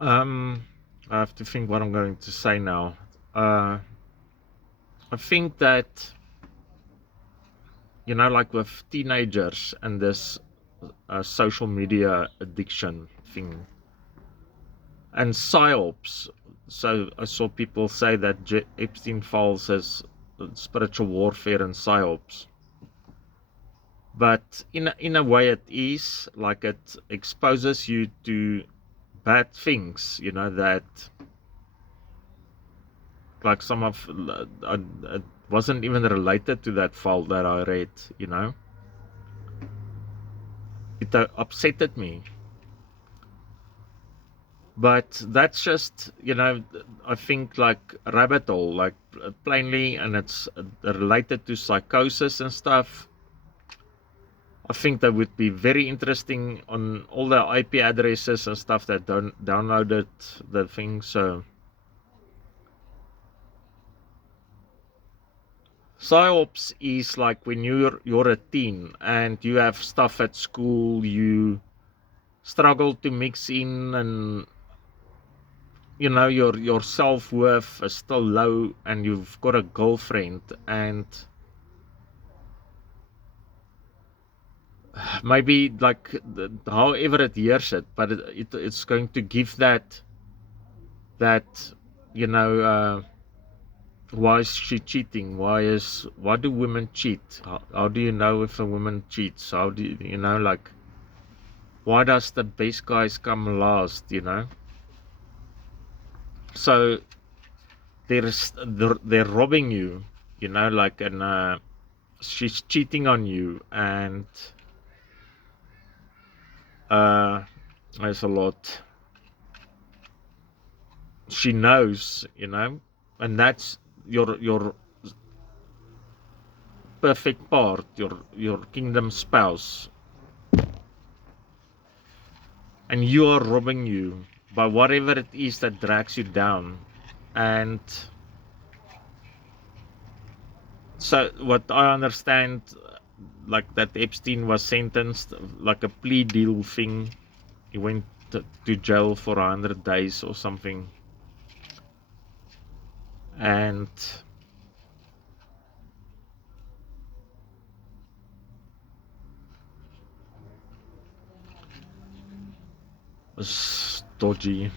Um, I have to think what I'm going to say now. Uh, I think that, like with teenagers and this social media addiction thing and psyops. So I saw people say that Epstein files as spiritual warfare and psyops. But in a way, it is like it exposes you to bad things. That like some of it wasn't even related to that file that I read. It upsetted me. But that's just, I think like rabbit hole, like plainly, and it's related to psychosis and stuff. I think that would be very interesting on all the IP addresses and stuff that don't downloaded the thing. So psyops is like when you're a teen and you have stuff at school, you struggle to mix in, and your self-worth is still low, and you've got a girlfriend, and maybe like however it hears it, but it's going to give that why is she cheating, why do women cheat, how do you know if a woman cheats, how do like why does the best guys come last. So they're robbing you, like, and she's cheating on you, and uh there's a lot she knows, and that's your perfect part, your kingdom spouse, and you are robbing you by whatever it is that drags you down. And so what I understand, like that Epstein was sentenced like a plea deal thing. He went to jail for 100 days or something, and was dodgy.